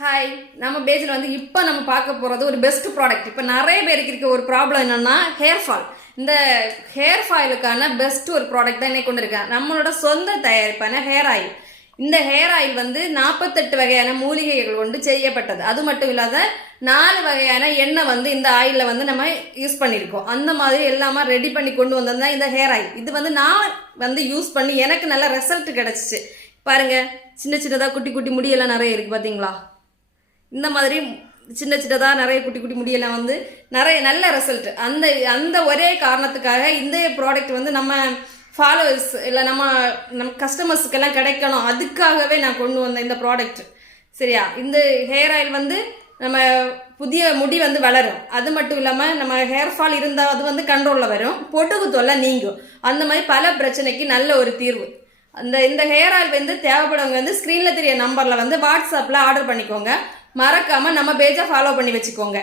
Hi, நம்ம பேஜில் வந்து இப்போ நம்ம பார்க்க போகிறது ஒரு பெஸ்ட் ப்ராடக்ட். இப்போ நிறைய பேருக்கு இருக்க ஒரு ப்ராப்ளம் என்னென்னா ஹேர் ஃபால். இந்த ஹேர் ஃபாலுக்கான பெஸ்ட் ஒரு ப்ராடக்ட் தான் இன்னைக்கு கொண்டு இருக்கேன். நம்மளோட சொந்த தயாரிப்பான ஹேர் ஆயில். இந்த ஹேர் ஆயில் வந்து 48 வகையான மூலிகைகள் கொண்டு செய்யப்பட்டது. அது மட்டும் இல்லாத 4 வகையான எண்ணெய் வந்து இந்த ஆயிலில் வந்து நம்ம யூஸ் பண்ணியிருக்கோம். அந்த மாதிரி எல்லாமே ரெடி பண்ணி கொண்டு வந்தது தான் இந்த ஹேர் ஆயில். இது வந்து நான் வந்து யூஸ் பண்ணி எனக்கு நல்ல ரிசல்ட் கிடச்சிச்சு. பாருங்க, சின்ன சின்னதாக குட்டி குட்டி முடியெல்லாம் நிறைய இருக்குது பார்த்தீங்களா? இந்த மாதிரி சின்ன சின்னதாக நிறைய குட்டி குட்டி முடியெல்லாம் வந்து நிறைய நல்ல ரிசல்ட். அந்த அந்த ஒரே காரணத்துக்காக இந்த ப்ராடக்ட் வந்து நம்ம ஃபாலோவர்ஸ் இல்லை நம்ம கஸ்டமர்ஸுக்கெல்லாம் கிடைக்கணும், அதுக்காகவே நான் கொண்டு வந்தேன் இந்த ப்ராடக்ட். சரியா? இந்த ஹேர் ஆயில் வந்து நம்ம புதிய முடி வந்து வளரும். அது மட்டும் இல்லாமல் நம்ம ஹேர் ஃபால் இருந்தால் அது வந்து கண்ட்ரோலில் வரும், பொட்டுக்கு தொல்லை நீங்கும். அந்த மாதிரி பல பிரச்சனைக்கு நல்ல ஒரு தீர்வு. இந்த ஹேர் ஆயில் வந்து தேவைப்படுறவங்க வந்து ஸ்க்ரீனில் தெரிய நம்பரில் வந்து வாட்ஸ்அப்பில் ஆர்டர் பண்ணிக்கோங்க. மறக்காமல் நம்ம பேஜை ஃபாலோ பண்ணி வச்சுக்கோங்க.